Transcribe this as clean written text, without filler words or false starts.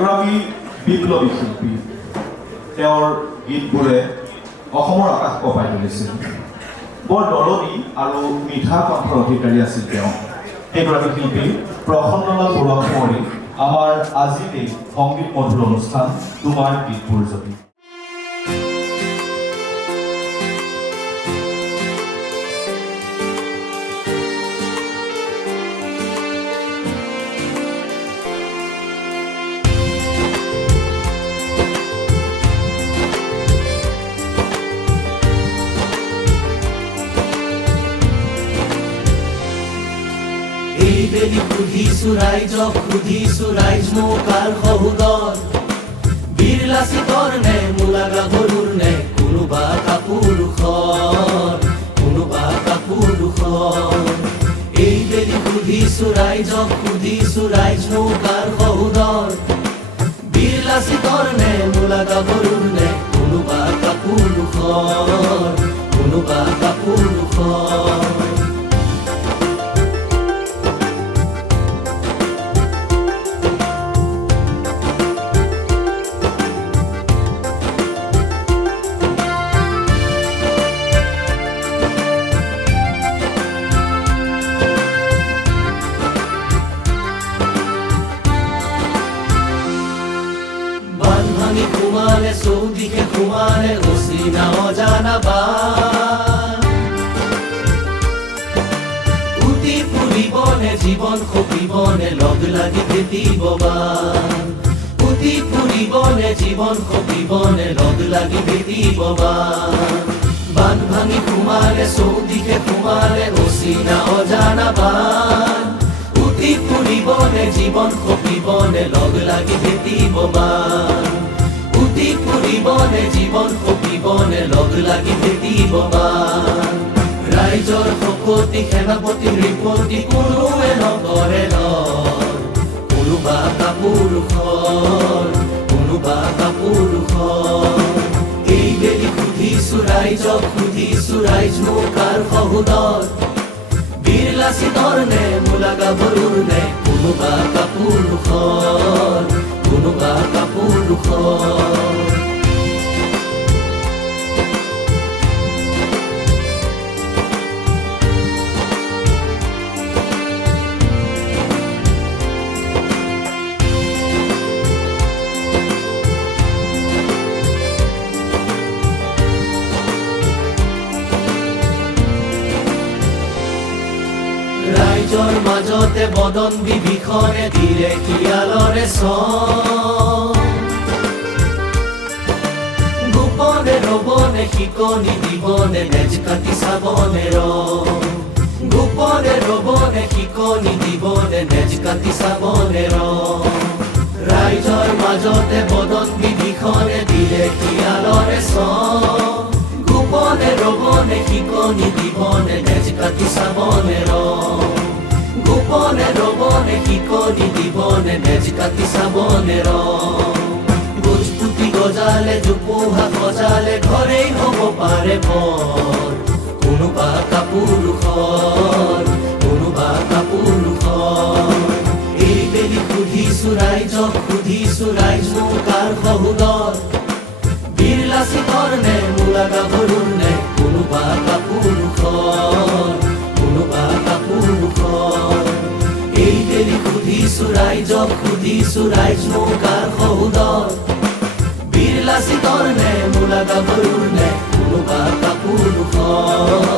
এগৰাকী বিপ্লৱী শিল্পী। তেওঁৰ গীতবোৰে অসমৰ আকাশ কঁপাই তুলিছিল। বৰ দলনি আৰু মিঠা কণ্ঠৰ অধিকাৰী আছিল তেওঁ। সেইগৰাকী শিল্পী প্ৰসন্নলাল বৰুৱা কোঁৱৰী আমাৰ আজিৰ এই সংগীত মধুৰ অনুষ্ঠান তোমাৰ গীতবোৰ যদি। বেলি সুধিছো ৰাইজক, সুধিছো ৰাইজ নৌকাৰ সহুদৰ, বীৰ লাচিতৰ নে মূলা গাভৰুৰ নে কোনোবা কাপুৰুষৰ, কোনোবা কাপুৰুষৰ। এই বেলি সুধিছো ৰাইজক, সুধিছো ৰাইজ নৌকাৰ সহুদৰ, বীৰ লাচিতৰ নে মূলা গাভৰুৰ নে কোনোবা কাপুৰুষৰ, কোনোবা কাপুৰুষৰ। ঘুমালে চৌদিশে ঘুমালে অচিনা অজানা বান, উটি ফুৰিবনে জীৱন সপিবনে লগ লাগি ভেটিব বান, উটি ফুৰিবনে জীৱন সপিবনে লগ লাগি ভেটিব বান। বান ভাঙি ঘুমালে চৌদিশে ঘুমালে অচিনা অজানা বান, উটি ফুৰিবনে জীৱন সপিবনে লগ লাগি ভেটিব বান, উটি ফুৰিবনে জীৱন সপিবনে লগ লাগি ভেটিব বান। ৰাইজৰ শপতি সেনাপতি নৃপতি কোনোৱে নকৰে লৰ, কোনোবা কাপুৰুষৰ, কোনোবা কাপুৰুষৰ। এই বেলি সুধিছো ৰাইজক, সুধিছো ৰাইজ নৌকাৰ সহুদৰ, বীৰ লাচিতৰ নে মূলা গাভৰুৰ নে কোনোবা কাপুৰুষৰ, কোনোবা কাপুৰুষৰ। ৰাইজৰ মাজতে বদন বিভীষণে দিলে শিয়ালৰে চন, গোপনে ৰবনে শিকনি দিবনে নেজ কাটি চাবনে ৰং, গোপনে ৰবনে শিকনি দিবনে নেজ কাটি চাবনে ৰং। ৰাইজৰ মাজতে বদন বিভীষণে দিলে শিয়ালৰে চন, গোপনে ৰবনে শিকনি দিবনে নেজ কাটি চাবনে ৰং, গোপনে ৰবনে শিকনি দিবনে নেজ কাটি চাবনে ৰং। গোজপুতি গজালে জোপোহা গজালে ঘৰেই হ'ব পাৰে পৰ, কোনোবা কাপুৰুষৰ, কোনোবা কাপুৰুষৰ। এই বেলি সুধিছো ৰাইজক, সুধিছো ৰাইজ নৌকাৰ সহুদৰ, বীৰ লাচিতৰ নে মূলা গাভৰুৰ নে কোনোবা কাপুৰুষৰ, কোনোবা কাপুৰুষৰ। এই বেলি সুধিছো ৰাইজক, সুধিছো ৰাইজ নৌকাৰ সহুদৰ, বীৰ লাচিতৰ নে মূলা গাভৰুৰ নে কোনোবা কাপুৰুষৰ,